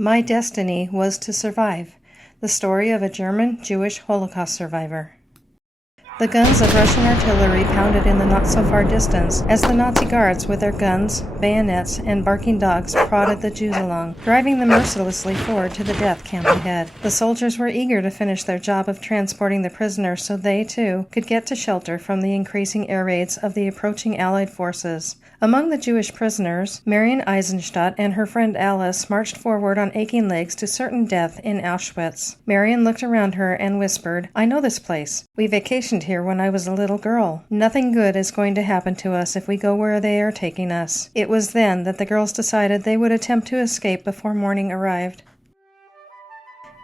My destiny was to survive. The story of a German-Jewish Holocaust survivor. The guns of Russian artillery pounded in the not-so-far distance as the Nazi guards with their guns, bayonets, and barking dogs prodded the Jews along, driving them mercilessly forward to the death camp ahead. The soldiers were eager to finish their job of transporting the prisoners so they, too, could get to shelter from the increasing air raids of the approaching Allied forces. Among the Jewish prisoners, Marion Eisenstadt and her friend Alice marched forward on aching legs to certain death in Auschwitz. Marion looked around her and whispered, "I know this place. We vacationed here when I was a little girl. Nothing good is going to happen to us if we go where they are taking us." It was then that the girls decided they would attempt to escape before morning arrived.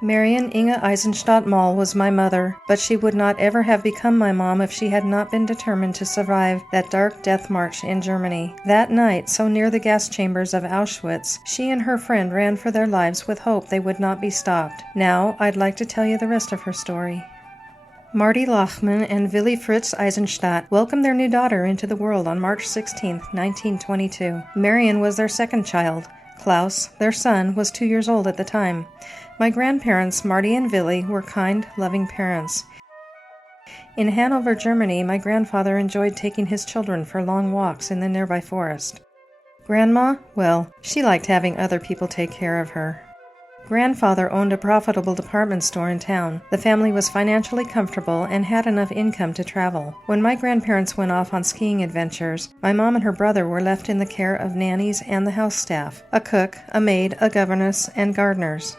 Marion Inge Eisenstadt Moll was my mother, but she would not ever have become my mom if she had not been determined to survive that dark death march in Germany. That night, so near the gas chambers of Auschwitz, she and her friend ran for their lives with hope they would not be stopped. Now, I'd like to tell you the rest of her story. Marty Lachman and Willy Fritz Eisenstadt welcomed their new daughter into the world on March 16, 1922. Marion was their second child. Klaus, their son, was 2 years old at the time. My grandparents, Marty and Willy, were kind, loving parents. In Hanover, Germany, my grandfather enjoyed taking his children for long walks in the nearby forest. Grandma, well, she liked having other people take care of her. Grandfather owned a profitable department store in town. The family was financially comfortable and had enough income to travel. When my grandparents went off on skiing adventures, my mom and her brother were left in the care of nannies and the house staff, a cook, a maid, a governess, and gardeners.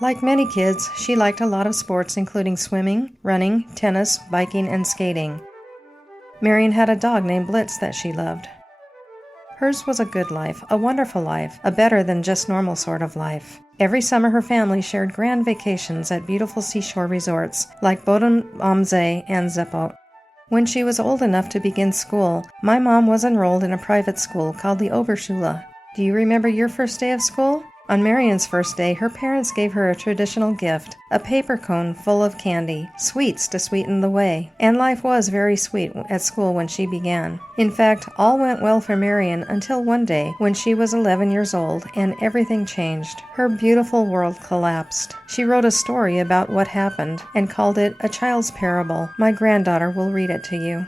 Like many kids, she liked a lot of sports including swimming, running, tennis, biking, and skating. Marion had a dog named Blitz that she loved. Hers was a good life, a wonderful life, a better than just normal sort of life. Every summer her family shared grand vacations at beautiful seashore resorts like Bodden am See and Zeppot. When she was old enough to begin school, my mom was enrolled in a private school called the Oberschule. Do you remember your first day of school? On Marion's first day, her parents gave her a traditional gift, a paper cone full of candy, sweets to sweeten the way, and life was very sweet at school when she began. In fact, all went well for Marion until one day when she was 11 years old and everything changed. Her beautiful world collapsed. She wrote a story about what happened and called it A Child's Parable. My granddaughter will read it to you.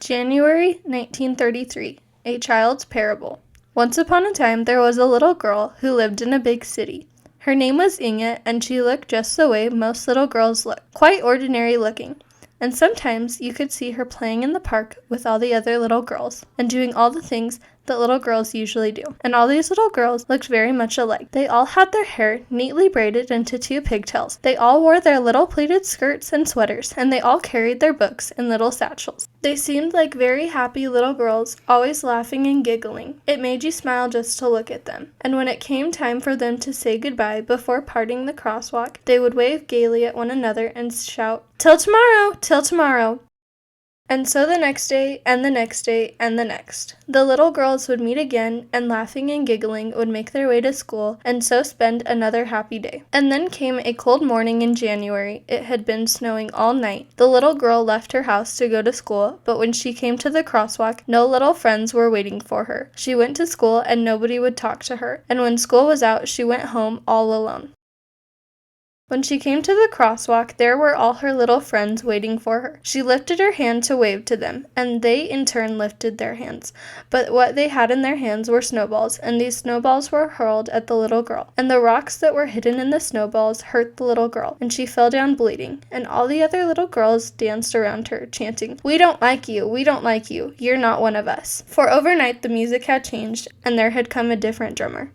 January 1933, A Child's Parable. Once upon a time, there was a little girl who lived in a big city. Her name was Inge, and she looked just the way most little girls look, quite ordinary looking. And sometimes you could see her playing in the park with all the other little girls, and doing all the things that little girls usually do. And all these little girls looked very much alike. They all had their hair neatly braided into 2 pigtails. They all wore their little pleated skirts and sweaters, and they all carried their books in little satchels. They seemed like very happy little girls, always laughing and giggling. It made you smile just to look at them. And when it came time for them to say goodbye before parting the crosswalk, they would wave gaily at one another and shout, "Till tomorrow! Till tomorrow!" And so the next day, and the next day, and the next. The little girls would meet again, and laughing and giggling would make their way to school, and so spend another happy day. And then came a cold morning in January. It had been snowing all night. The little girl left her house to go to school, but when she came to the crosswalk, no little friends were waiting for her. She went to school, and nobody would talk to her. And when school was out, she went home all alone. When she came to the crosswalk, there were all her little friends waiting for her. She lifted her hand to wave to them, and they in turn lifted their hands. But what they had in their hands were snowballs, and these snowballs were hurled at the little girl. And the rocks that were hidden in the snowballs hurt the little girl, and she fell down bleeding. And all the other little girls danced around her, chanting, "We don't like you, we don't like you, you're not one of us." For overnight the music had changed, and there had come a different drummer.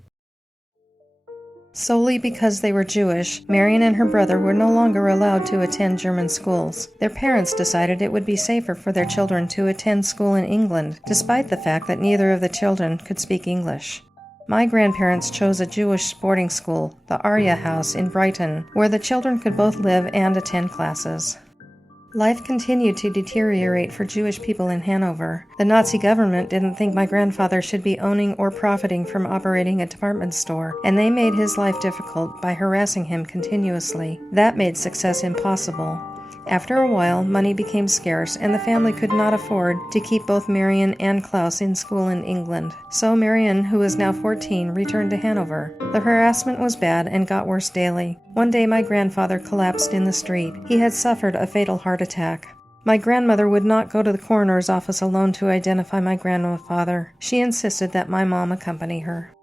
Solely because they were Jewish, Marion and her brother were no longer allowed to attend German schools. Their parents decided it would be safer for their children to attend school in England, despite the fact that neither of the children could speak English. My grandparents chose a Jewish boarding school, the Arya House in Brighton, where the children could both live and attend classes. Life continued to deteriorate for Jewish people in Hanover. The Nazi government didn't think my grandfather should be owning or profiting from operating a department store, and they made his life difficult by harassing him continuously. That made success impossible. After a while, money became scarce, and the family could not afford to keep both Marion and Klaus in school in England. So Marion, who was now 14, returned to Hanover. The harassment was bad and got worse daily. One day my grandfather collapsed in the street. He had suffered a fatal heart attack. My grandmother would not go to the coroner's office alone to identify my grandfather. She insisted that my mom accompany her.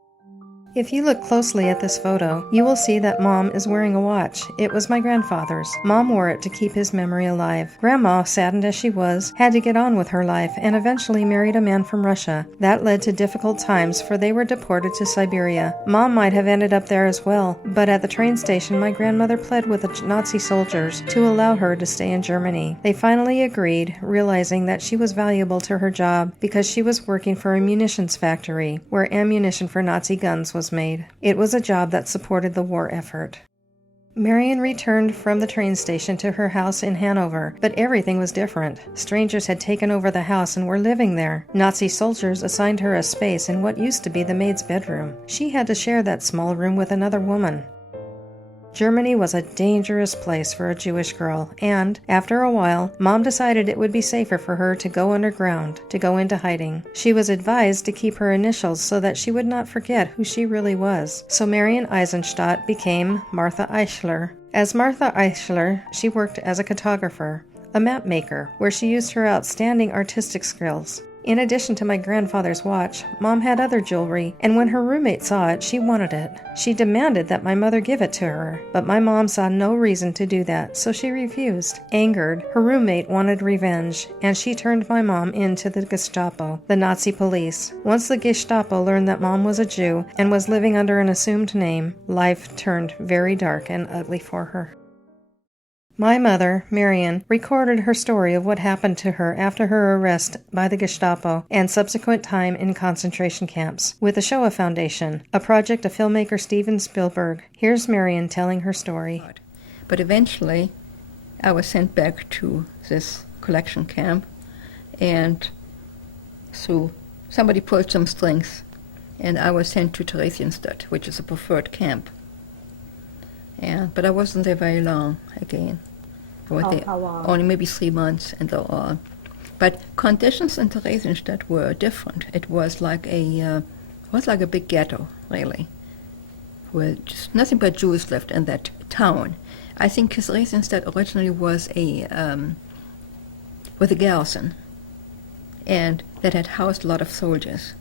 If you look closely at this photo, you will see that Mom is wearing a watch. It was my grandfather's. Mom wore it to keep his memory alive. Grandma, saddened as she was, had to get on with her life and eventually married a man from Russia. That led to difficult times, for they were deported to Siberia. Mom might have ended up there as well, but at the train station my grandmother pled with the Nazi soldiers to allow her to stay in Germany. They finally agreed, realizing that she was valuable to her job because she was working for a munitions factory where ammunition for Nazi guns was made. It was a job that supported the war effort. Marion returned from the train station to her house in Hanover, but everything was different. Strangers had taken over the house and were living there. Nazi soldiers assigned her a space in what used to be the maid's bedroom. She had to share that small room with another woman. Germany was a dangerous place for a Jewish girl, and, after a while, Mom decided it would be safer for her to go underground, to go into hiding. She was advised to keep her initials so that she would not forget who she really was. So Marion Eisenstadt became Martha Eichler. As Martha Eichler, she worked as a cartographer, a map maker, where she used her outstanding artistic skills. In addition to my grandfather's watch, Mom had other jewelry, and when her roommate saw it, she wanted it. She demanded that my mother give it to her, but my mom saw no reason to do that, so she refused. Angered, her roommate wanted revenge, and she turned my mom in to the Gestapo, the Nazi police. Once the Gestapo learned that Mom was a Jew and was living under an assumed name, life turned very dark and ugly for her. My mother, Marion, recorded her story of what happened to her after her arrest by the Gestapo and subsequent time in concentration camps with the Shoah Foundation, a project of filmmaker Steven Spielberg. Here's Marion telling her story. But eventually, I was sent back to this collection camp, and so somebody pulled some strings, and I was sent to Theresienstadt, which is a preferred camp. But I wasn't there very long again. I was there only maybe 3 months and so on. But conditions in Theresienstadt were different. It was like a big ghetto, really, where just nothing but Jews lived in that town. I think Theresienstadt originally was with a garrison, and that had housed a lot of soldiers,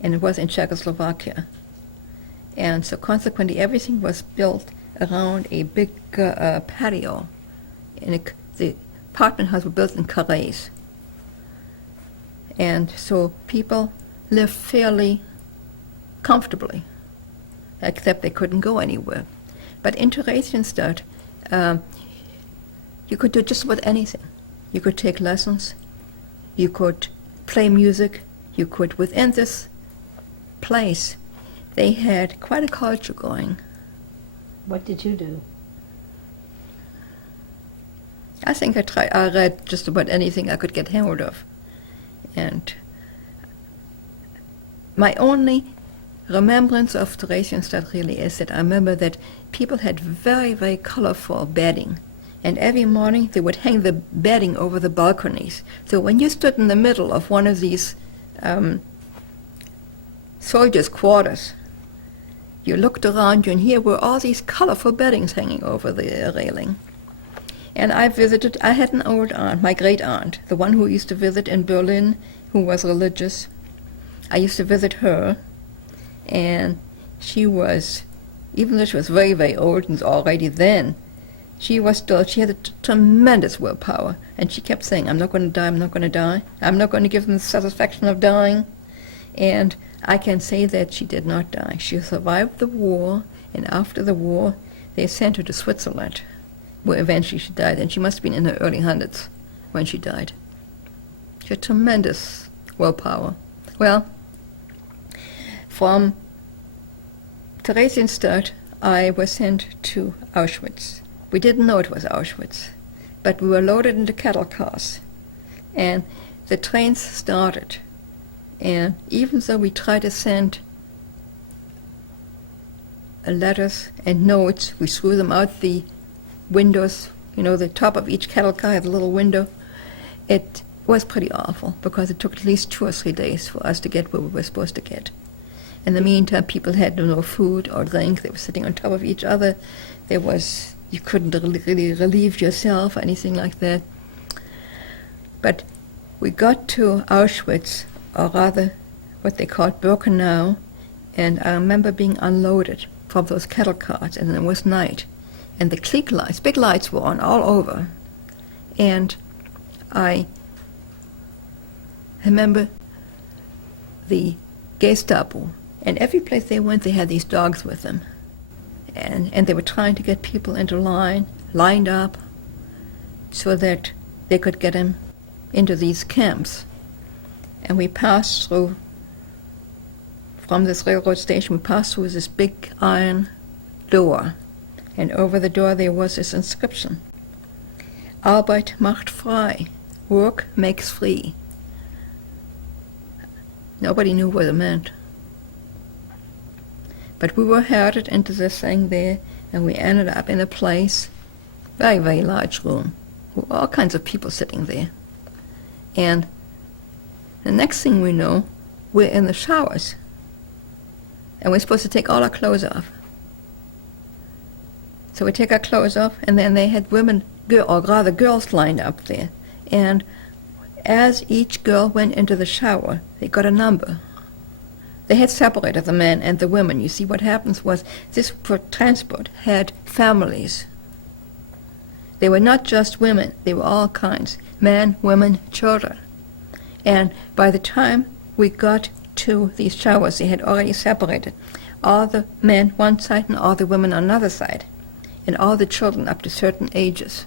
and it was in Czechoslovakia. And so consequently everything was built around a big patio. The apartment houses were built in carrés. And so people lived fairly comfortably, except they couldn't go anywhere. But in Theresienstadt, you could do just about anything. You could take lessons, you could play music, you could, within this place, they had quite a culture going. What did you do? I think I read just about anything I could get hold of. And my only remembrance of Theresienstadt really is that I remember that people had very, very colorful bedding. And every morning they would hang the bedding over the balconies. So when you stood in the middle of one of these soldiers' quarters, you looked around you, and here were all these colorful beddings hanging over the railing. And I had an old aunt, my great aunt, the one who used to visit in Berlin, who was religious. I used to visit her, and she was, even though she was very, very old and already then, she had a tremendous willpower, and she kept saying, I'm not going to die, I'm not going to die, I'm not going to give them the satisfaction of dying. And I can say that she did not die. She survived the war, and after the war, they sent her to Switzerland, where eventually she died, and she must have been in her early hundreds when she died. She had tremendous willpower. Well, from Theresienstadt, I was sent to Auschwitz. We didn't know it was Auschwitz, but we were loaded into cattle cars, and the trains started. And even though we tried to send letters and notes, we threw them out the windows, the top of each cattle car had a little window. It was pretty awful because it took at least 2 or 3 days for us to get where we were supposed to get. In the meantime, people had no food or drink. They were sitting on top of each other. You couldn't really relieve yourself or anything like that. But we got to Auschwitz, or rather what they called Birkenau, and I remember being unloaded from those cattle cars, and it was night. And the Klick lights, big lights were on all over. And I remember the Gestapo, and every place they went, they had these dogs with them. And they were trying to get people into line, lined up, so that they could get them into these camps. And we passed through, from this railroad station, we passed through this big iron door. And over the door there was this inscription: Arbeit macht frei, work makes free. Nobody knew what it meant. But we were herded into this thing there, and we ended up in a place, very, very large room, with all kinds of people sitting there. And the next thing we know, we're in the showers. And we're supposed to take all our clothes off. So we take our clothes off, and then they had women, or rather girls, lined up there. And as each girl went into the shower, they got a number. They had separated the men and the women. You see, what happens was this transport had families. They were not just women. They were all kinds. Men, women, children. And by the time we got to these showers, they had already separated all the men one side and all the women on another side. And all the children up to certain ages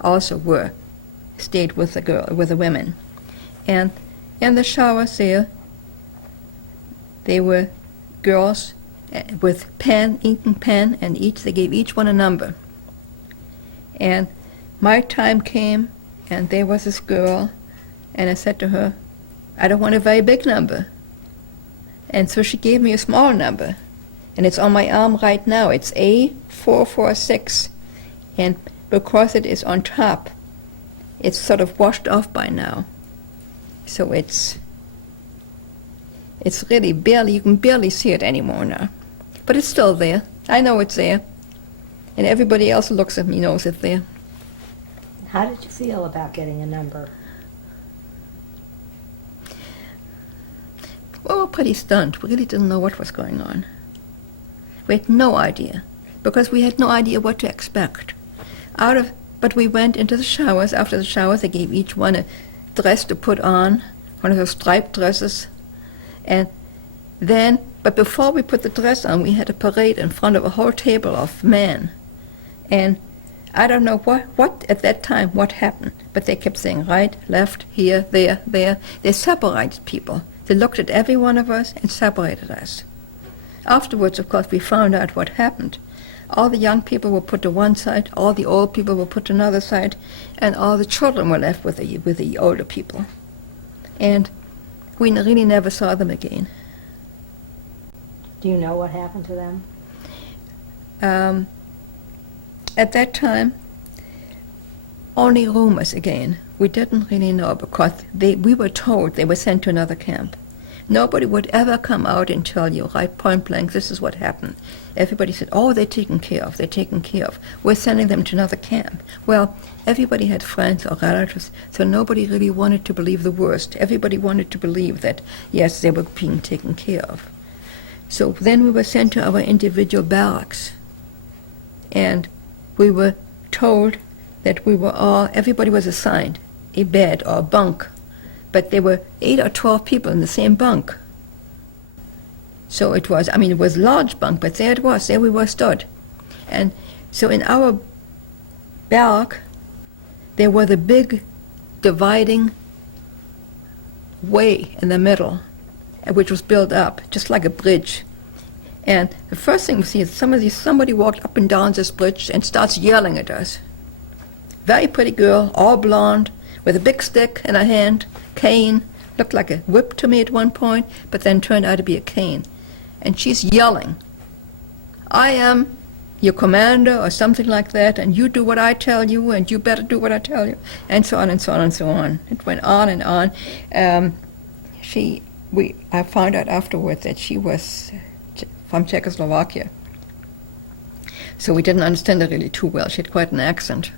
also stayed with the women. And in the showers there, they were girls with inking pen, and they gave each one a number. And my time came, and there was this girl, and I said to her, I don't want a very big number. And so she gave me a small number, and it's on my arm right now. It's A446, and because it is on top, it's sort of washed off by now. So it's really you can barely see it anymore now. But it's still there. I know it's there. And everybody else who looks at me knows it's there. How did you feel about getting a number? Well, we were pretty stunned. We really didn't know what was going on. We had no idea, because we had no idea what to expect. But we went into the showers. After the showers, they gave each one a dress to put on, one of those striped dresses. But before we put the dress on, we had a parade in front of a whole table of men. And I don't know what at that time, what happened, but they kept saying right, left, here, there, there. They separated people. They looked at every one of us and separated us. Afterwards, of course, we found out what happened. All the young people were put to one side, all the old people were put to another side, and all the children were left with the older people. And we really never saw them again. Do you know what happened to them? At that time, only rumors again. We didn't really know, because we were told they were sent to another camp. Nobody would ever come out and tell you, right point blank, this is what happened. Everybody said, oh, they're taken care of, they're taken care of. We're sending them to another camp. Well, everybody had friends or relatives, so nobody really wanted to believe the worst. Everybody wanted to believe that, yes, they were being taken care of. So then we were sent to our individual barracks. And we were told that everybody was assigned a bed or a bunk. But there were 8 or 12 people in the same bunk. So it was a large bunk, but there we were stood. And so in our barrack, there was a big dividing way in the middle, which was built up, just like a bridge. And the first thing we see is somebody walked up and down this bridge and starts yelling at us. Very pretty girl, all blonde, with a big stick in her hand, cane, looked like a whip to me at one point, but then turned out to be a cane. And she's yelling, I am your commander or something like that, and you do what I tell you, and you better do what I tell you, and so on and so on and so on. It went on and on. I found out afterwards that she was from Czechoslovakia, so we didn't understand her really too well. She had quite an accent.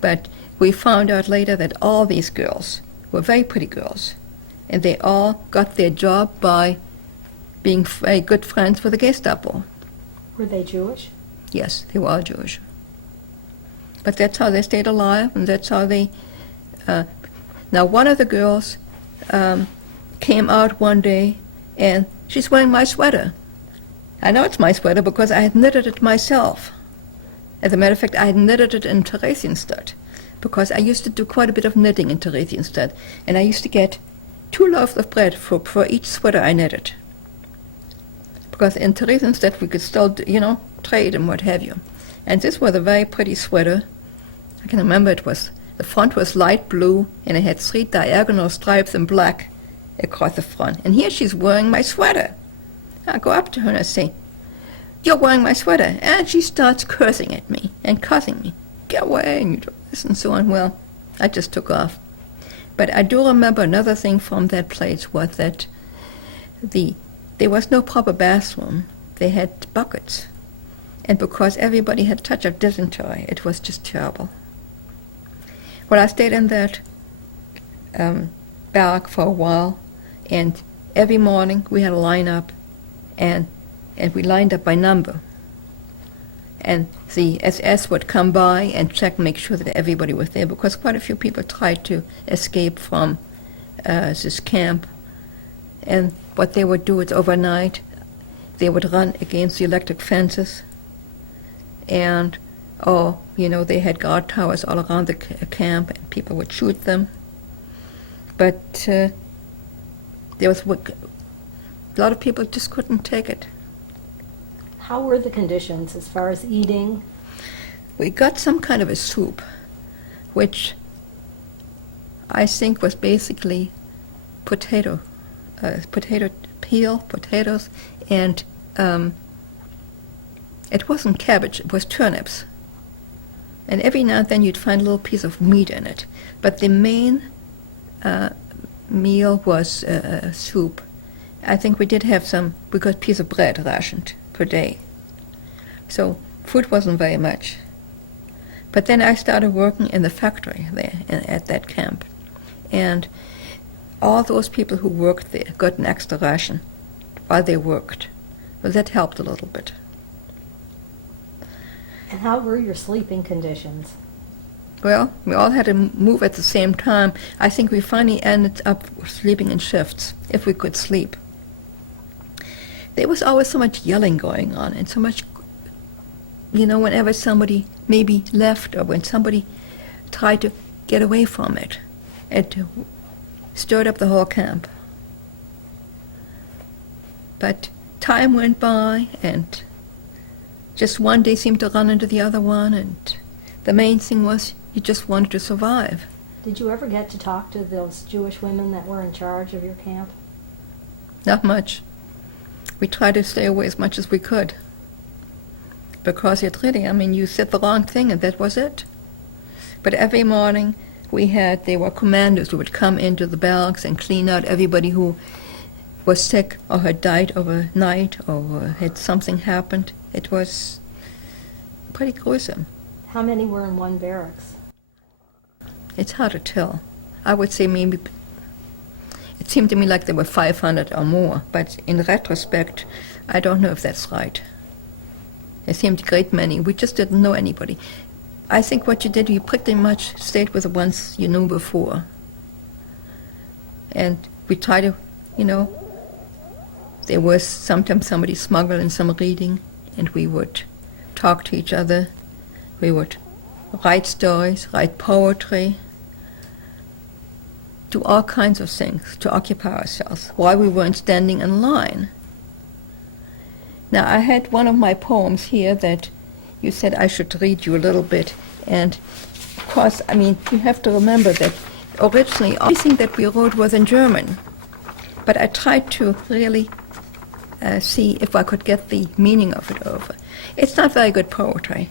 But we found out later that all these girls were very pretty girls, and they all got their job by being very good friends with the Gestapo. Were they Jewish? Yes, they were all Jewish. But that's how they stayed alive, and that's how they... Now, one of the girls came out one day, and she's wearing my sweater. I know it's my sweater because I had knitted it myself. As a matter of fact, I had knitted it in Theresienstadt, because I used to do quite a bit of knitting in Theresienstadt, and I used to get 2 loaves of bread for each sweater I knitted. Because in Theresienstadt we could still, trade and what have you. And this was a very pretty sweater. I can remember the front was light blue, and it had 3 diagonal stripes in black across the front. And here she's wearing my sweater. I go up to her and I say, "You're wearing my sweater." And she starts cursing at me and cussing me. "Get away," and you do this and so on. Well, I just took off. But I do remember another thing from that place was that there was no proper bathroom. They had buckets. And because everybody had a touch of dysentery, it was just terrible. Well, I stayed in that barrack for a while, and every morning we had a line-up, and we lined up by number. And the SS would come by and check, make sure that everybody was there, because quite a few people tried to escape from this camp. And what they would do is overnight, they would run against the electric fences, and they had guard towers all around the camp, and people would shoot them. But there was a lot of people just couldn't take it. How were the conditions as far as eating? We got some kind of a soup, which I think was basically potato peel, potatoes, and it wasn't cabbage, it was turnips. And every now and then you'd find a little piece of meat in it. But the main meal was soup. I think we did have we got a piece of bread rationed per day. So food wasn't very much. But then I started working in the factory there at that camp. And all those people who worked there got an extra ration while they worked. Well, that helped a little bit. And how were your sleeping conditions? Well, we all had to move at the same time. I think we finally ended up sleeping in shifts, if we could sleep. There was always so much yelling going on, and so much, whenever somebody maybe left, or when somebody tried to get away from it, it stirred up the whole camp. But time went by, and just one day seemed to run into the other one, and the main thing was you just wanted to survive. Did you ever get to talk to those Jewish women that were in charge of your camp? Not much. We tried to stay away as much as we could. Because you said the wrong thing and that was it. But every morning there were commanders who would come into the barracks and clean out everybody who was sick or had died overnight or had something happened. It was pretty gruesome. How many were in one barracks? It's hard to tell. I would say maybe, it seemed to me like there were 500 or more, but in retrospect, I don't know if that's right. There seemed a great many. We just didn't know anybody. I think what you did, you pretty much stayed with the ones you knew before. And we tried to, there was sometimes somebody smuggling some reading, and we would talk to each other. We would write stories, write poetry, do all kinds of things to occupy ourselves while we weren't standing in line. Now, I had one of my poems here that you said I should read you a little bit. And, of course, you have to remember that originally everything that we wrote was in German. But I tried to really see if I could get the meaning of it over. It's not very good poetry,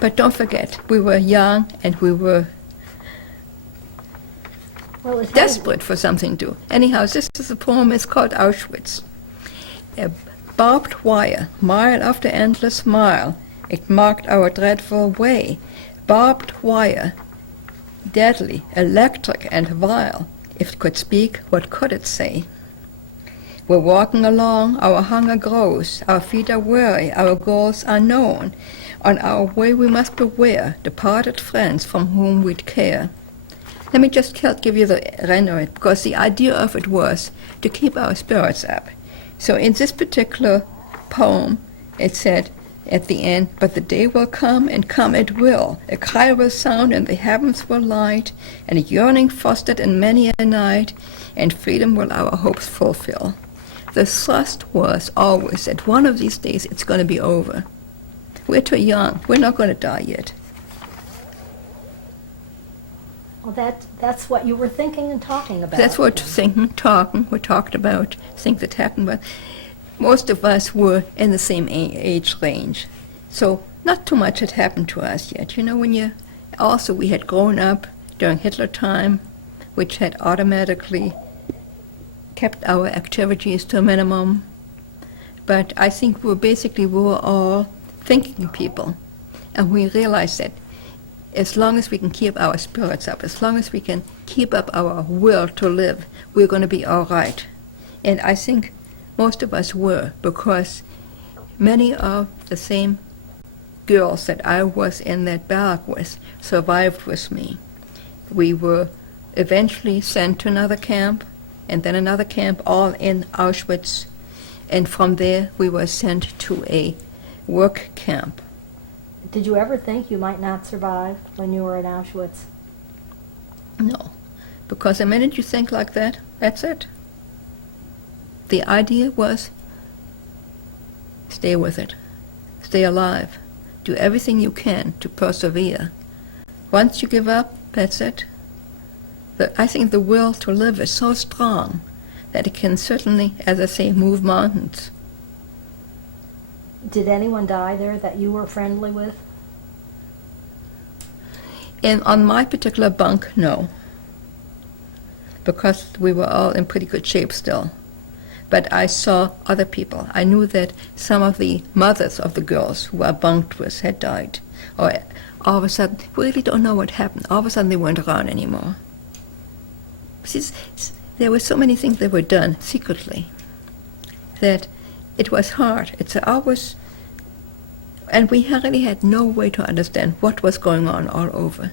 but don't forget, we were young and we were Well, it desperate for something to do. Anyhow, this is a poem. It's called Auschwitz. A barbed wire, mile after endless mile, it marked our dreadful way. Barbed wire, deadly, electric, and vile. If it could speak, what could it say? We're walking along, our hunger grows, our feet are weary, our goals are known. On our way we must beware, departed friends from whom we'd care. Let me just give you the rendering, because the idea of it was to keep our spirits up. So in this particular poem, it said at the end, but the day will come, and come it will. A cry will sound, and the heavens will light, and a yearning fostered in many a night, and freedom will our hopes fulfill. The thrust was always that one of these days it's going to be over. We're too young. We're not going to die yet. Well, that's what you were thinking and talking about. That's what thinking, talking, we talked about, things that happened, but most of us were in the same age range. So not too much had happened to us yet. You know, we had grown up during Hitler time, which had automatically kept our activities to a minimum. But I think we were all thinking people. And we realized that as long as we can keep our spirits up, as long as we can keep up our will to live, we're going to be all right. And I think most of us were, because many of the same girls that I was in that barrack with survived with me. We were eventually sent to another camp, and then another camp, all in Auschwitz. And from there, we were sent to a work camp. Did you ever think you might not survive when you were in Auschwitz? No, because the minute you think like that, that's it. The idea was, stay with it, stay alive, do everything you can to persevere. Once you give up, that's it. I think the will to live is so strong that it can certainly, as I say, move mountains. Did anyone die there that you were friendly with? And on my particular bunk, no, because we were all in pretty good shape still. But I saw other people. I knew that some of the mothers of the girls who I bunked with had died. Or all of a sudden, we really don't know what happened. All of a sudden they weren't around anymore. There were so many things that were done secretly that it was hard. And we really had no way to understand what was going on all over.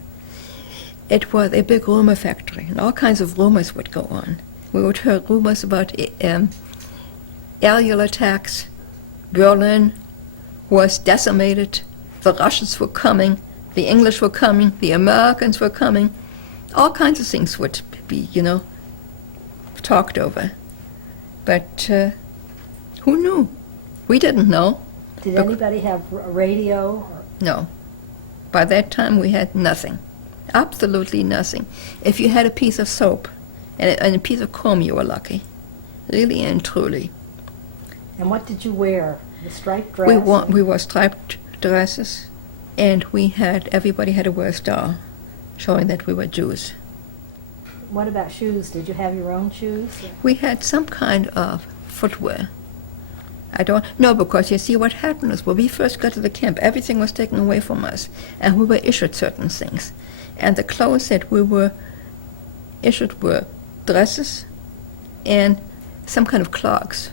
It was a big rumor factory, and all kinds of rumors would go on. We would hear rumors about aerial attacks. Berlin was decimated. The Russians were coming. The English were coming. The Americans were coming. All kinds of things would be, talked over. But who knew? We didn't know. Did anybody have a radio? No. By that time, we had nothing. Absolutely nothing. If you had a piece of soap and a piece of comb, you were lucky. Really and truly. And what did you wear? The striped dress? We wore striped dresses, and everybody had to wear a star, showing that we were Jews. What about shoes? Did you have your own shoes? We had some kind of footwear. I don't know, because you see what happened is when we first got to the camp, everything was taken away from us, and we were issued certain things. And the clothes that we were issued were dresses and some kind of clogs.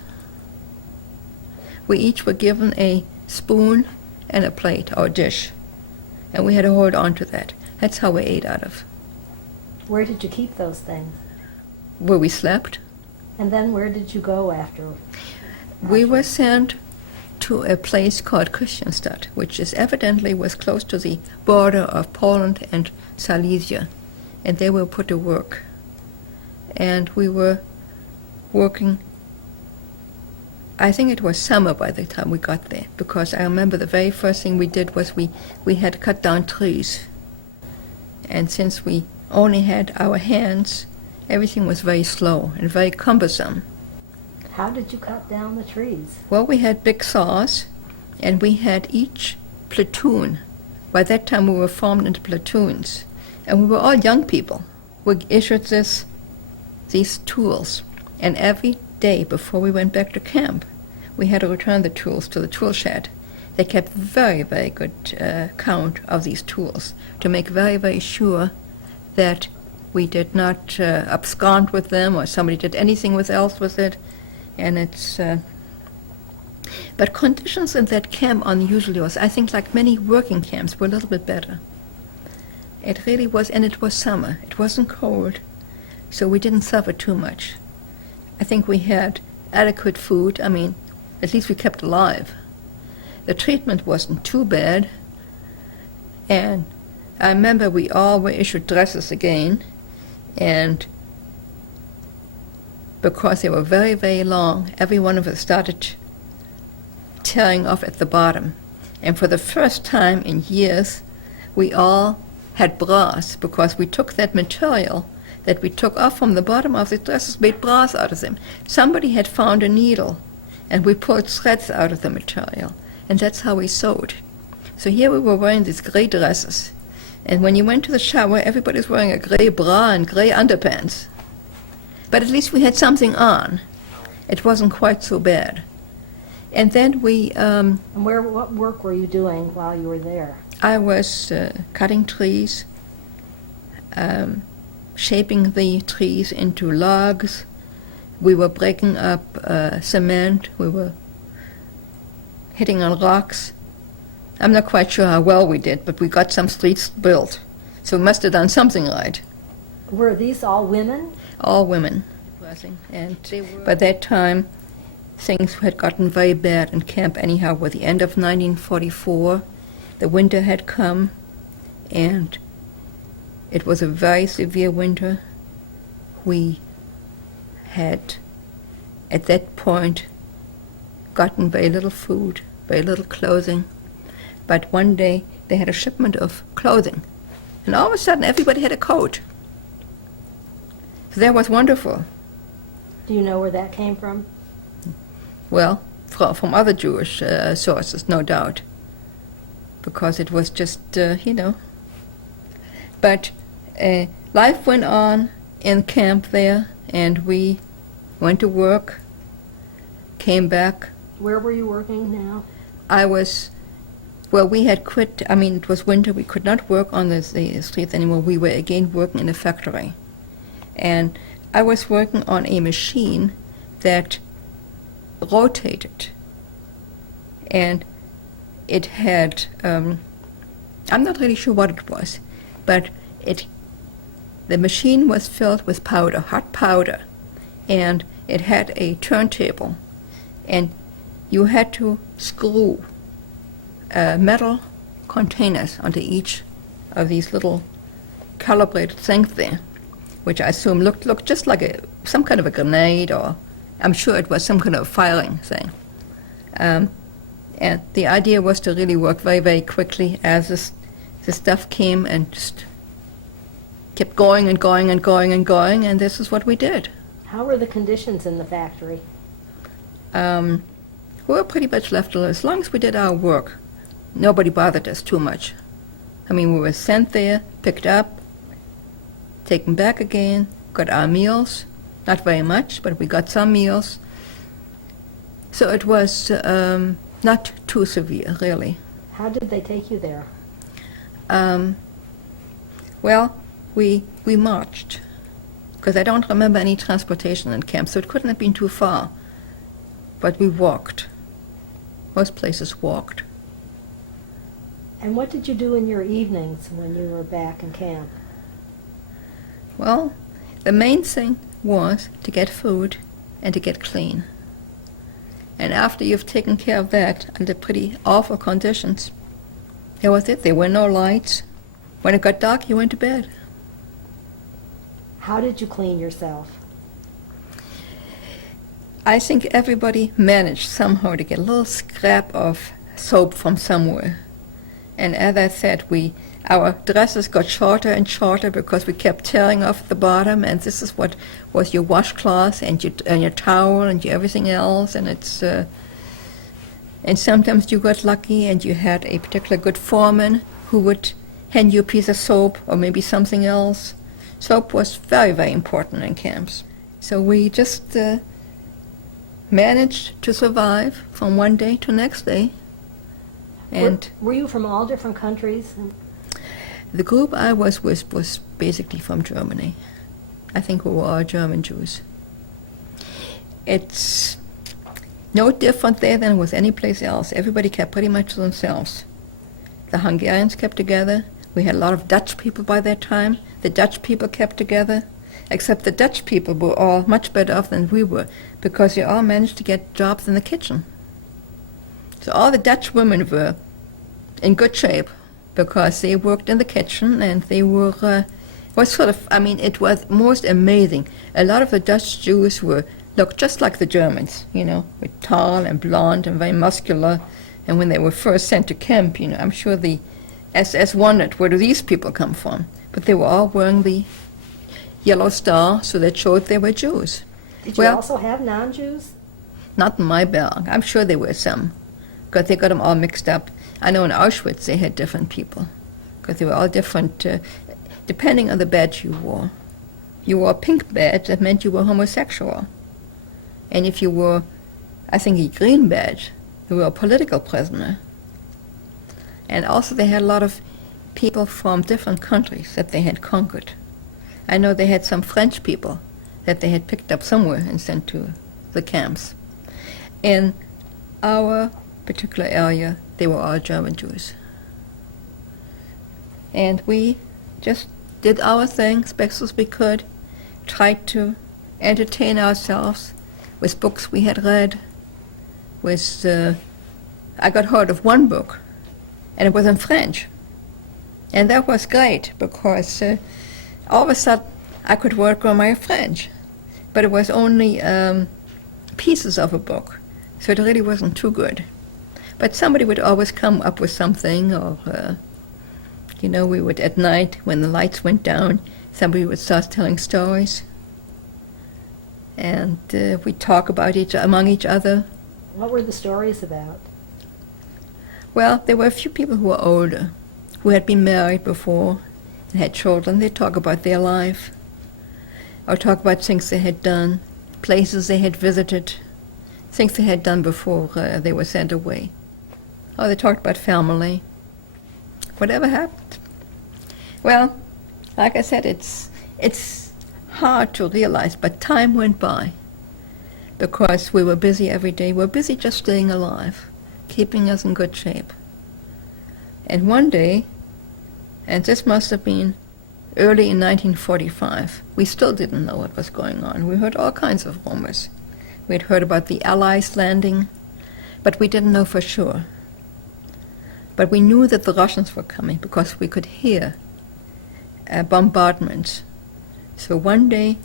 We each were given a spoon and a plate or dish, and we had to hold on to that. That's how we ate out of. Where did you keep those things? Where we slept. And then where did you go after? We were sent to a place called Kristianstad, which was close to the border of Poland and Silesia, and they were put to work. And we were working, I think it was summer by the time we got there, because I remember the very first thing we did was we had to cut down trees. And since we only had our hands, everything was very slow and very cumbersome. How did you cut down the trees? Well, we had big saws, and we had each platoon. By that time, we were formed into platoons, and we were all young people. We issued these tools, and every day before we went back to camp, we had to return the tools to the tool shed. They kept very, very good count of these tools to make very, very sure that we did not abscond with them or somebody did anything else with it. And it's... but conditions in that camp unusually was, I think, like many working camps, were a little bit better. It really was, and it was summer. It wasn't cold, so we didn't suffer too much. I think we had adequate food. I mean, at least we kept alive. The treatment wasn't too bad, and I remember we all were issued dresses again, and because they were very, very long, every one of us started tearing off at the bottom. And for the first time in years, we all had bras, because we took that material that we took off from the bottom of the dresses, made bras out of them. Somebody had found a needle, and we pulled threads out of the material, and that's how we sewed. So here we were wearing these gray dresses, and when you went to the shower, everybody's wearing a gray bra and gray underpants. But at least we had something on. It wasn't quite so bad. And then we... And what work were you doing while you were there? I was cutting trees, shaping the trees into logs. We were breaking up cement. We were hitting on rocks. I'm not quite sure how well we did, but we got some streets built. So we must have done something right. Were these all women? All women. And by that time, things had gotten very bad in camp anyhow. With the end of 1944, the winter had come, and it was a very severe winter. We had, at that point, gotten very little food, very little clothing. But one day, they had a shipment of clothing, and all of a sudden, everybody had a coat. So that was wonderful. Do you know where that came from? Well, from other Jewish sources, no doubt, because it was just, But life went on in camp there, and we went to work, came back. Where were you working now? We had quit. I mean, it was winter. We could not work on the streets anymore. We were again working in a factory. And I was working on a machine that rotated, and it had, I'm not really sure what it was, but the machine was filled with powder, hot powder, and it had a turntable, and you had to screw metal containers onto each of these little calibrated things there, which I assume looked just like some kind of a grenade, or I'm sure it was some kind of firing thing. And the idea was to really work very, very quickly as the stuff came and just kept going and going and going and going, and this is what we did. How were the conditions in the factory? We were pretty much left alone. As long as we did our work, nobody bothered us too much. I mean, we were sent there, picked up, taken back again, got our meals. Not very much, but we got some meals. So it was not too severe, really. How did they take you there? We marched, because I don't remember any transportation in camp, so it couldn't have been too far. But we walked. Most places walked. And what did you do in your evenings when you were back in camp? Well, the main thing was to get food and to get clean. And after you've taken care of that under pretty awful conditions, that was it. There were no lights. When it got dark, you went to bed. How did you clean yourself? I think everybody managed somehow to get a little scrap of soap from somewhere. And as I said, we Our dresses got shorter and shorter because we kept tearing off the bottom, and this is what was your washcloth and your towel and your everything else, and it's and sometimes you got lucky and you had a particular good foreman who would hand you a piece of soap or maybe something else. Soap was very, very important in camps. So we just managed to survive from one day to next day. And were you from all different countries? the group I was with was basically from Germany. I think we were all German Jews. It's no different there than with any place else. Everybody kept pretty much to themselves. The Hungarians kept together. We had a lot of Dutch people by that time. The Dutch people kept together, except the Dutch people were all much better off than we were because they all managed to get jobs in the kitchen. So all the Dutch women were in good shape because they worked in the kitchen and they were, it was most amazing. A lot of the Dutch Jews looked just like the Germans, with tall and blonde and very muscular. And when they were first sent to camp, I'm sure the SS wondered, where do these people come from? But they were all wearing the yellow star, so that showed they were Jews. Did you also have non-Jews? Not in my bag. I'm sure there were some, because they got them all mixed up. I know in Auschwitz they had different people, because they were all different, depending on the badge you wore. You wore a pink badge, that meant you were homosexual. And if you wore, I think, a green badge, you were a political prisoner. And also they had a lot of people from different countries that they had conquered. I know they had some French people that they had picked up somewhere and sent to the camps. In our particular area, they were all German Jews. And we just did our thing as best as we could, tried to entertain ourselves with books we had read. I got hold of one book, and it was in French. And that was great, because all of a sudden I could work on my French. But it was only pieces of a book, so it really wasn't too good. But somebody would always come up with something, or, we would, at night, when the lights went down, somebody would start telling stories. And we'd talk about among each other. What were the stories about? Well, there were a few people who were older, who had been married before and had children. They'd talk about their life, or talk about things they had done, places they had visited, things they had done before they were sent away. Or they talked about family, whatever happened. Well, like I said, it's hard to realize, but time went by because we were busy every day. We were busy just staying alive, keeping us in good shape. And one day, and this must have been early in 1945, we still didn't know what was going on. We heard all kinds of rumors. We'd heard about the Allies landing, but we didn't know for sure. But we knew that the Russians were coming because we could hear bombardments. So one day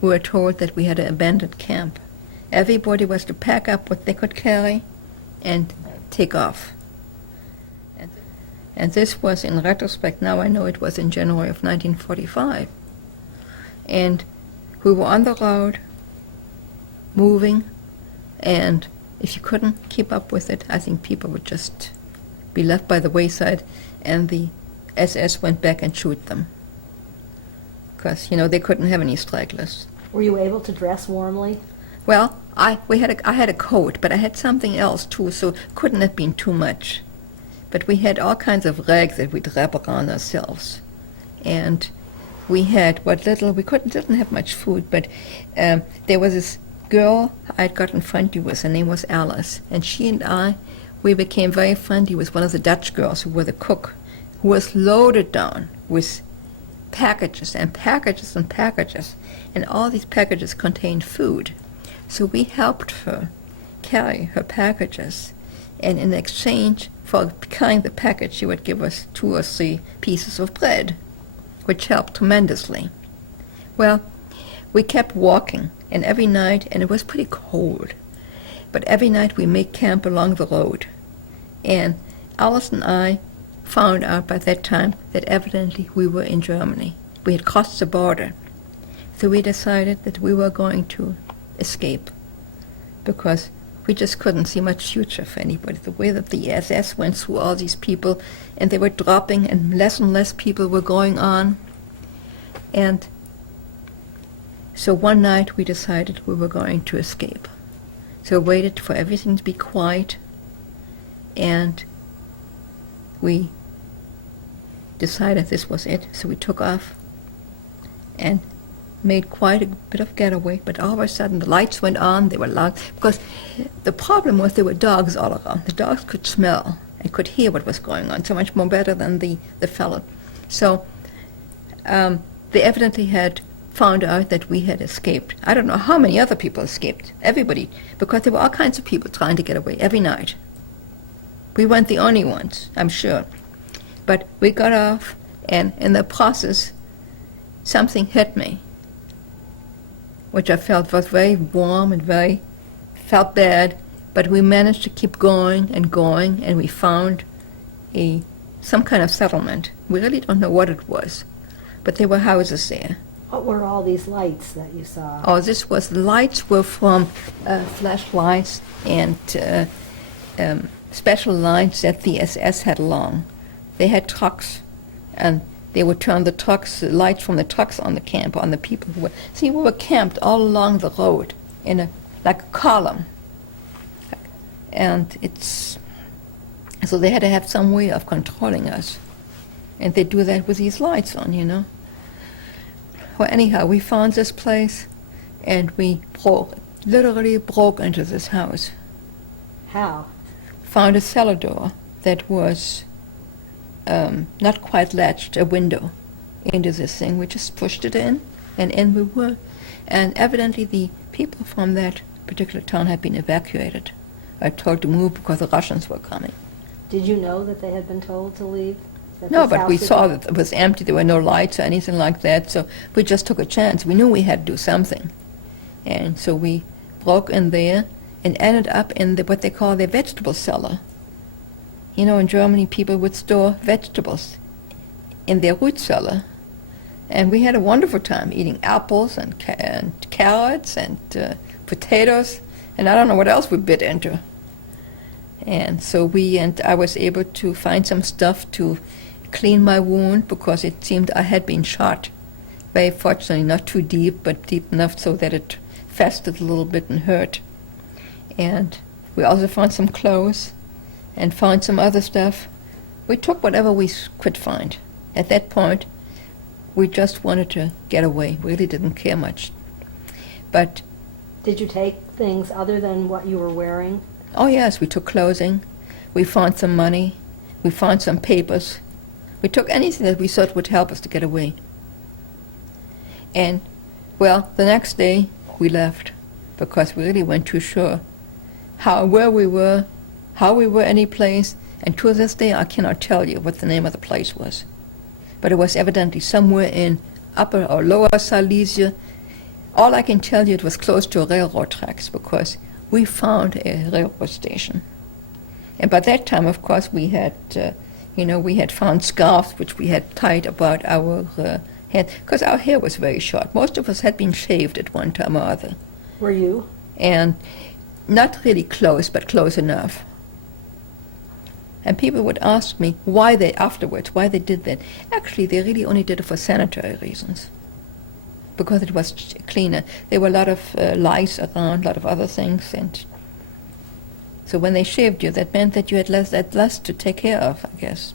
we were told that we had an abandoned camp. Everybody was to pack up what they could carry and take off. And this was, in retrospect, now I know it was in January of 1945. And we were on the road, moving, and if you couldn't keep up with it, I think people would just be left by the wayside, and the SS went back and shoot them. Because, they couldn't have any stragglers. Were you able to dress warmly? Well, I had a coat, but I had something else too, so couldn't have been too much. But we had all kinds of rags that we'd wrap around ourselves. And we had we didn't have much food, but there was this girl I'd gotten friendly with. Her name was Alice, and she and we became very friendly with one of the Dutch girls who were the cook, who was loaded down with packages and packages and packages, and all these packages contained food. So we helped her carry her packages, and in exchange for carrying the package, she would give us 2 or 3 pieces of bread, which helped tremendously. Well, we kept walking, and every night, and it was pretty cold, but every night we made camp along the road. And Alice and I found out by that time that evidently we were in Germany. We had crossed the border. So we decided that we were going to escape because we just couldn't see much future for anybody. The way that the SS went through all these people, and they were dropping, and less people were going on. And so one night we decided we were going to escape. So we waited for everything to be quiet, and we decided this was it. So we took off and made quite a bit of getaway, but all of a sudden the lights went on, they were loud, because the problem was there were dogs all around. The dogs could smell and could hear what was going on, so much more better than the fellow. So they evidently had found out that we had escaped. I don't know how many other people escaped. Everybody, because there were all kinds of people trying to get away every night. We weren't the only ones, I'm sure. But we got off, and in the process, something hit me, which I felt was very warm and felt bad, but we managed to keep going, and we found some kind of settlement. We really don't know what it was, but there were houses there. What were all these lights that you saw? Oh, the lights were from flashlights and special lights that the SS had along. They had trucks, and they would turn the lights from the trucks on the camp, on the people who were... See, we were camped all along the road in like a column. And so they had to have some way of controlling us. And they do that with these lights on, you know. Well, anyhow, we found this place, and we literally broke into this house. How? Found a cellar door that was not quite latched, a window into this thing. We just pushed it in, and in we were. And evidently the people from that particular town had been evacuated. I told to move because the Russians were coming. Did you know that they had been told to leave? No, but we saw that it was empty. There were no lights or anything like that, so we just took a chance. We knew we had to do something. And so we broke in there and ended up in what they call their vegetable cellar. You know, in Germany, people would store vegetables in their root cellar. And we had a wonderful time eating apples and carrots and potatoes, and I don't know what else we bit into. And so I was able to find some stuff to clean my wound, because it seemed I had been shot. Very fortunately, not too deep, but deep enough so that it festered a little bit and hurt. And we also found some clothes and found some other stuff. We took whatever we could find. At that point, we just wanted to get away. We really didn't care much. But did you take things other than what you were wearing? Oh yes, we took clothing. We found some money. We found some papers. We took anything that we thought would help us to get away. And, well, the next day we left, because we really weren't too sure where we were, how we were any place, and to this day I cannot tell you what the name of the place was. But it was evidently somewhere in Upper or Lower Silesia. All I can tell you, it was close to railroad tracks, because we found a railroad station. And by that time, of course, we had found scarves which we had tied about our head, because our hair was very short. Most of us had been shaved at one time or other. Were you? And not really close, but close enough. And people would ask me why they did that. Actually, they really only did it for sanitary reasons, because it was cleaner. There were a lot of lice around, a lot of other things, and so when they shaved you, that meant that you had less to take care of, I guess.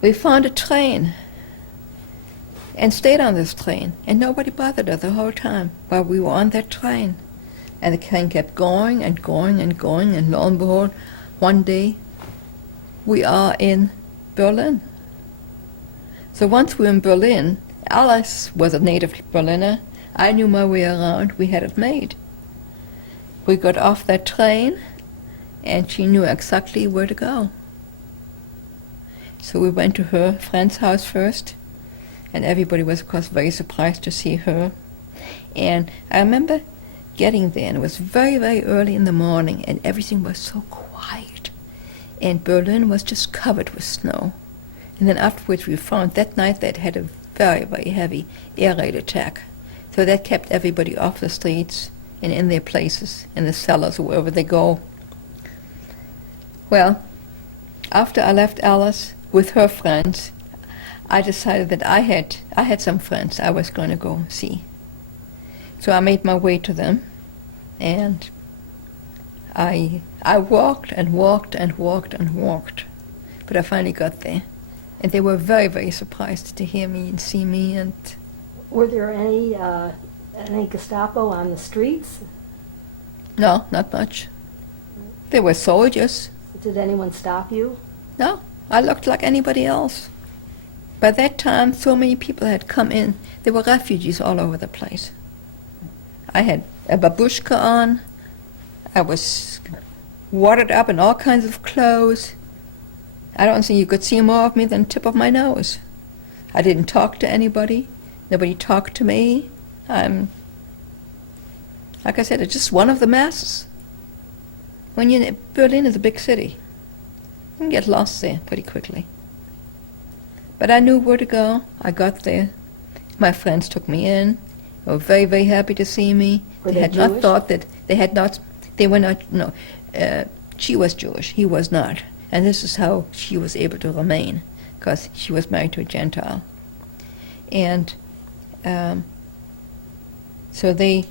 We found a train and stayed on this train, and nobody bothered us the whole time while we were on that train. And the train kept going and going and going, and lo and behold, one day we are in Berlin. So once we were in Berlin, Alice was a native Berliner. I knew my way around. We had it made. We got off that train, and she knew exactly where to go. So we went to her friend's house first, and everybody was, of course, very surprised to see her. And I remember getting there, and it was very, very early in the morning, and everything was so quiet. and Berlin was just covered with snow. And then afterwards we found that night they'd had a very, very heavy air raid attack. So that kept everybody off the streets and in their places, in the cellars, wherever they go. Well, after I left Alice with her friends, I decided that I had some friends I was going to go see. So I made my way to them, and I walked and walked and walked and walked, but I finally got there. And they were very, very surprised to hear me and see me. And Were there any Gestapo on the streets? no, not much. They were soldiers. Did anyone stop you? No, I looked like anybody else. By that time, so many people had come in. There were refugees all over the place. I had a babushka on. I was wadded up in all kinds of clothes. I don't think you could see more of me than the tip of my nose. I didn't talk to anybody. Nobody talked to me. I'm, like I said, it's just one of the masses. Berlin is a big city. You can get lost there pretty quickly. But I knew where to go. I got there. My friends took me in. They were very, very happy to see me. Were They they had not Jewish? thought that they were not, no. She was Jewish, he was not. And this is how she was able to remain, because she was married to a Gentile. And so they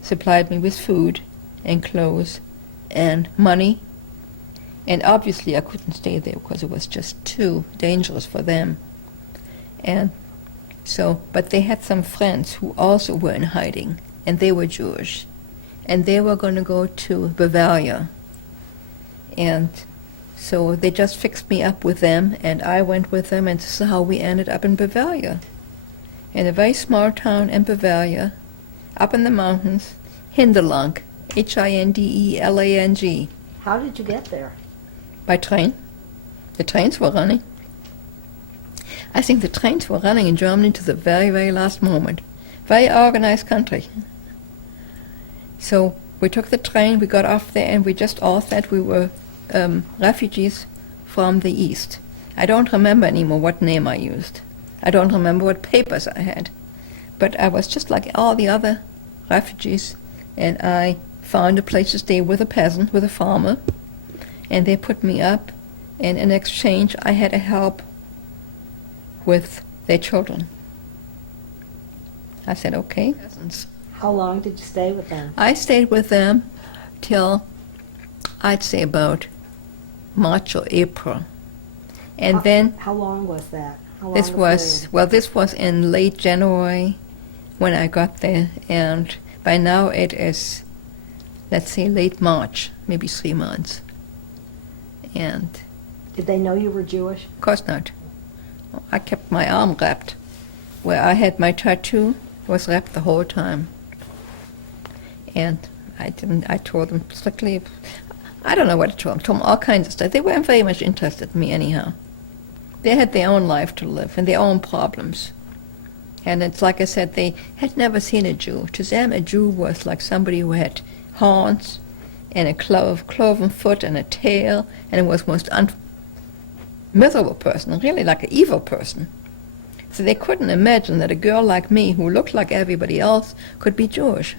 supplied me with food and clothes and money. And obviously I couldn't stay there because it was just too dangerous for them. And so, but they had some friends who also were in hiding, and they were Jewish. And they were going to go to Bavaria. And so they just fixed me up with them, and I went with them, and this is how we ended up in Bavaria. In a very small town in Bavaria, up in the mountains, Hindelang, Hindelang. How did you get there? By train. The trains were running. I think the trains were running in Germany to the very, very last moment. Very organized country. So we took the train, we got off there, and we just all said we were refugees from the East. I don't remember anymore what name I used. I don't remember what papers I had. But I was just like all the other refugees, and I found a place to stay with a peasant, with a farmer, and they put me up, and in exchange I had to help with their children. I said, okay. Peasants. How long did you stay with them? I stayed with them till, I'd say, about March or April. And then How long was that? How long this was in late January when I got there, and by now it is, let's say, late March, maybe 3 months. And Did they know you were Jewish? of course not. I kept my arm wrapped. Where I had my tattoo was wrapped the whole time. And I told them strictly, I don't know what I told them all kinds of stuff. They weren't very much interested in me anyhow. They had their own life to live and their own problems. And it's like I said, they had never seen a Jew. To them, a Jew was like somebody who had horns and a cloven foot and a tail, and it was most miserable person, really like an evil person. So they couldn't imagine that a girl like me, who looked like everybody else, could be Jewish.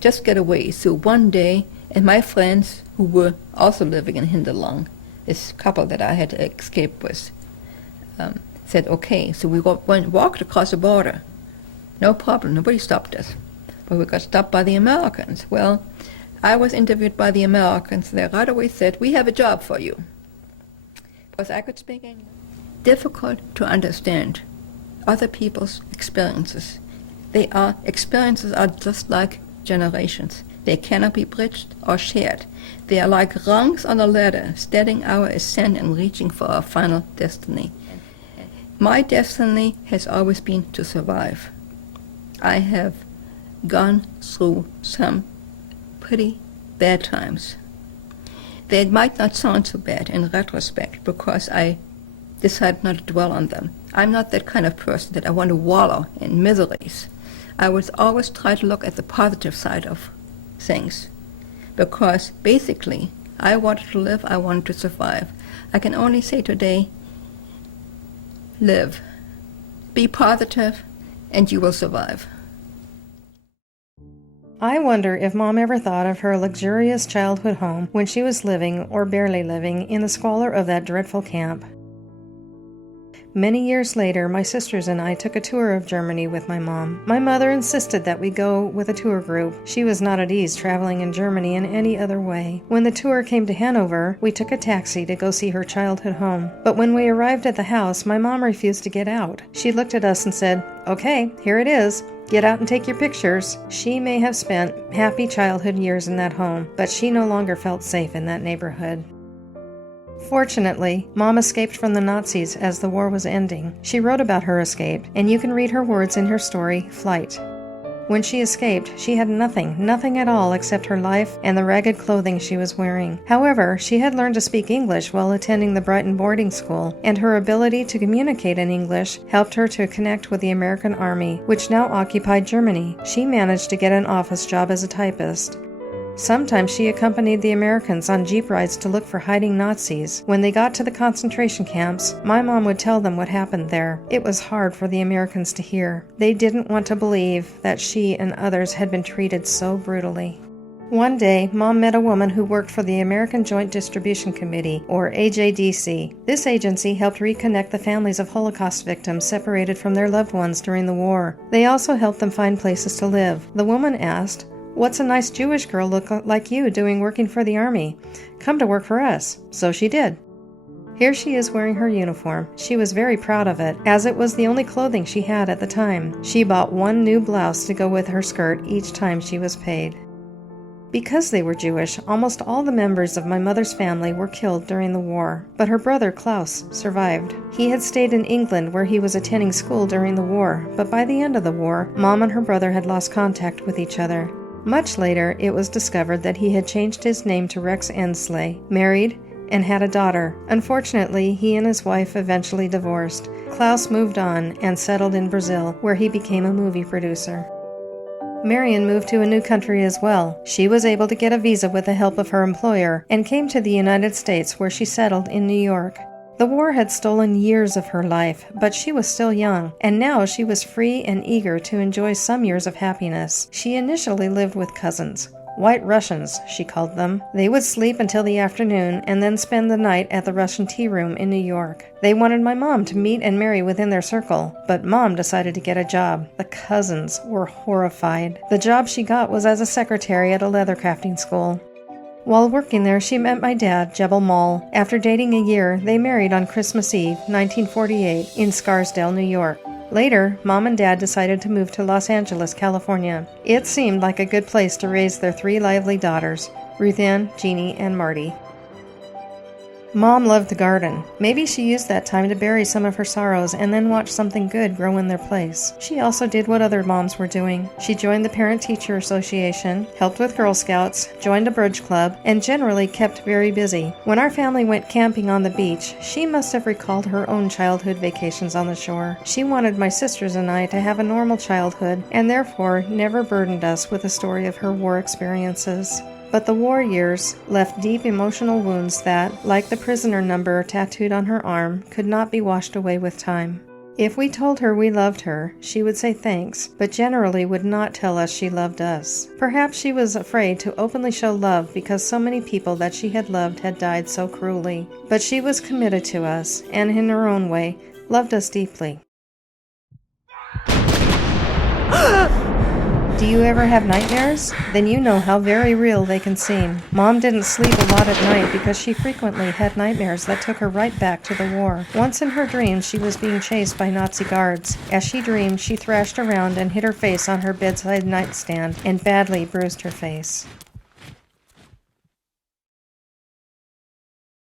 Just get away. So one day, and my friends who were also living in Hindelang, this couple that I had escaped with, said, okay, so we walked across the border. No problem, nobody stopped us. But we got stopped by the Americans. Well, I was interviewed by the Americans. They right away said, we have a job for you. Because I could speak English. Difficult to understand other people's experiences. Experiences are just like generations. They cannot be bridged or shared. They are like rungs on a ladder, steadying our ascent and reaching for our final destiny. My destiny has always been to survive. I have gone through some pretty bad times. They might not sound so bad in retrospect because I decided not to dwell on them. I'm not that kind of person that I want to wallow in miseries. I would always try to look at the positive side of things, because basically I wanted to live, I wanted to survive. I can only say today, live. Be positive, and you will survive. I wonder if Mom ever thought of her luxurious childhood home when she was living, or barely living, in the squalor of that dreadful camp. Many years later, my sisters and I took a tour of Germany with my mom. My mother insisted that we go with a tour group. She was not at ease traveling in Germany in any other way. When the tour came to Hanover, we took a taxi to go see her childhood home. But when we arrived at the house, my mom refused to get out. She looked at us and said, "Okay, here it is. Get out and take your pictures." She may have spent happy childhood years in that home, but she no longer felt safe in that neighborhood. Fortunately, Mom escaped from the Nazis as the war was ending. She wrote about her escape, and you can read her words in her story, Flight. When she escaped, she had nothing at all except her life and the ragged clothing she was wearing. However, she had learned to speak English while attending the Brighton boarding school, and her ability to communicate in English helped her to connect with the American Army, which now occupied Germany. She managed to get an office job as a typist. Sometimes she accompanied the Americans on jeep rides to look for hiding Nazis. When they got to the concentration camps, my mom would tell them what happened there. It was hard for the Americans to hear. They didn't want to believe that she and others had been treated so brutally. One day, Mom met a woman who worked for the American Joint Distribution Committee, or AJDC. This agency helped reconnect the families of Holocaust victims separated from their loved ones during the war. They also helped them find places to live. The woman asked, "What's a nice Jewish girl look like you doing working for the Army? Come to work for us." So she did. Here she is wearing her uniform. She was very proud of it, as it was the only clothing she had at the time. She bought one new blouse to go with her skirt each time she was paid. Because they were Jewish, almost all the members of my mother's family were killed during the war, but her brother Klaus survived. He had stayed in England where he was attending school during the war, but by the end of the war, Mom and her brother had lost contact with each other. Much later, it was discovered that he had changed his name to Rex Ensley, married, and had a daughter. Unfortunately, he and his wife eventually divorced. Klaus moved on and settled in Brazil, where he became a movie producer. Marion moved to a new country as well. She was able to get a visa with the help of her employer and came to the United States, where she settled in New York. The war had stolen years of her life, but she was still young, and now she was free and eager to enjoy some years of happiness. She initially lived with cousins. White Russians, she called them. They would sleep until the afternoon and then spend the night at the Russian tea room in New York. They wanted my mom to meet and marry within their circle, but Mom decided to get a job. The cousins were horrified. The job she got was as a secretary at a leather crafting school. While working there, she met my dad, Jebel Mall. After dating a year, they married on Christmas Eve, 1948, in Scarsdale, New York. Later, Mom and Dad decided to move to Los Angeles, California. It seemed like a good place to raise their 3 lively daughters, Ruth Ann, Jeannie, and Marty. Mom loved the garden. Maybe she used that time to bury some of her sorrows and then watch something good grow in their place. She also did what other moms were doing. She joined the Parent-Teacher Association, helped with Girl Scouts, joined a bridge club, and generally kept very busy. When our family went camping on the beach, she must have recalled her own childhood vacations on the shore. She wanted my sisters and I to have a normal childhood, and therefore never burdened us with a story of her war experiences. But the war years left deep emotional wounds that, like the prisoner number tattooed on her arm, could not be washed away with time. If we told her we loved her, she would say thanks, but generally would not tell us she loved us. Perhaps she was afraid to openly show love because so many people that she had loved had died so cruelly. But she was committed to us, and in her own way, loved us deeply. Do you ever have nightmares? Then you know how very real they can seem. Mom didn't sleep a lot at night because she frequently had nightmares that took her right back to the war. Once in her dreams, she was being chased by Nazi guards. As she dreamed, she thrashed around and hit her face on her bedside nightstand and badly bruised her face.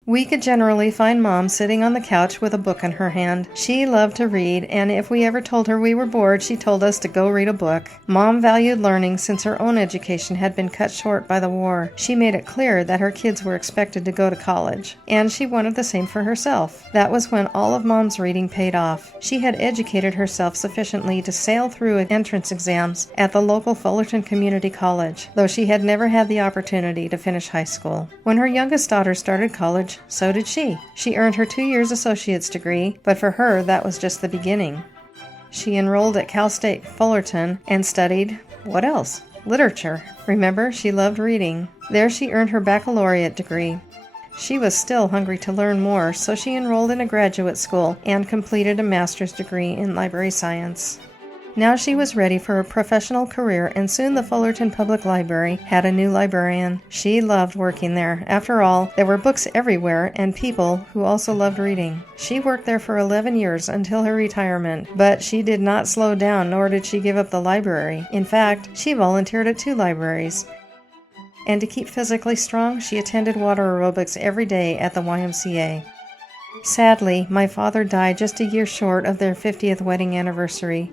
We could generally find Mom sitting on the couch with a book in her hand. She loved to read, and if we ever told her we were bored, she told us to go read a book. Mom valued learning since her own education had been cut short by the war. She made it clear that her kids were expected to go to college, and she wanted the same for herself. That was when all of Mom's reading paid off. She had educated herself sufficiently to sail through entrance exams at the local Fullerton Community College, though she had never had the opportunity to finish high school. When her youngest daughter started college, so did she. She earned her 2 years associate's degree, but for her that was just the beginning. She enrolled at Cal State Fullerton and studied, what else? Literature. Remember, she loved reading. There she earned her baccalaureate degree. She was still hungry to learn more, so she enrolled in a graduate school and completed a master's degree in library science. Now she was ready for a professional career, and soon the Fullerton Public Library had a new librarian. She loved working there. After all, there were books everywhere and people who also loved reading. She worked there for 11 years until her retirement, but she did not slow down, nor did she give up the library. In fact, she volunteered at 2 libraries. And to keep physically strong, she attended water aerobics every day at the YMCA. Sadly, my father died just a year short of their 50th wedding anniversary.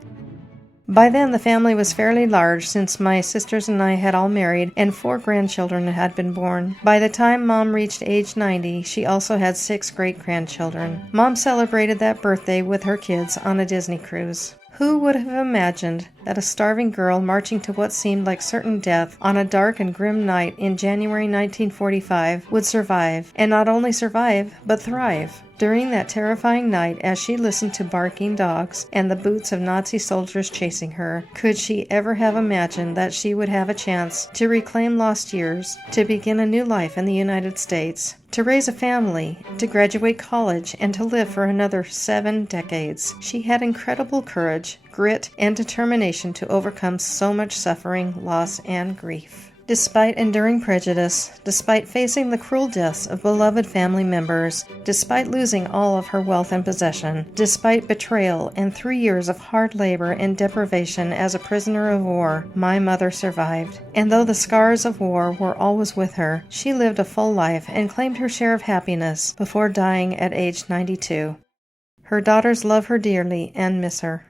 By then, the family was fairly large since my sisters and I had all married and 4 grandchildren had been born. By the time Mom reached age 90, she also had 6 great-grandchildren. Mom celebrated that birthday with her kids on a Disney cruise. Who would have imagined that a starving girl marching to what seemed like certain death on a dark and grim night in January 1945 would survive, and not only survive, but thrive? During that terrifying night, as she listened to barking dogs and the boots of Nazi soldiers chasing her, could she ever have imagined that she would have a chance to reclaim lost years, to begin a new life in the United States, to raise a family, to graduate college, and to live for another 7 decades? She had incredible courage, grit, and determination to overcome so much suffering, loss, and grief. Despite enduring prejudice, despite facing the cruel deaths of beloved family members, despite losing all of her wealth and possession, despite betrayal and 3 years of hard labor and deprivation as a prisoner of war, my mother survived. And though the scars of war were always with her, she lived a full life and claimed her share of happiness before dying at age 92. Her daughters love her dearly and miss her.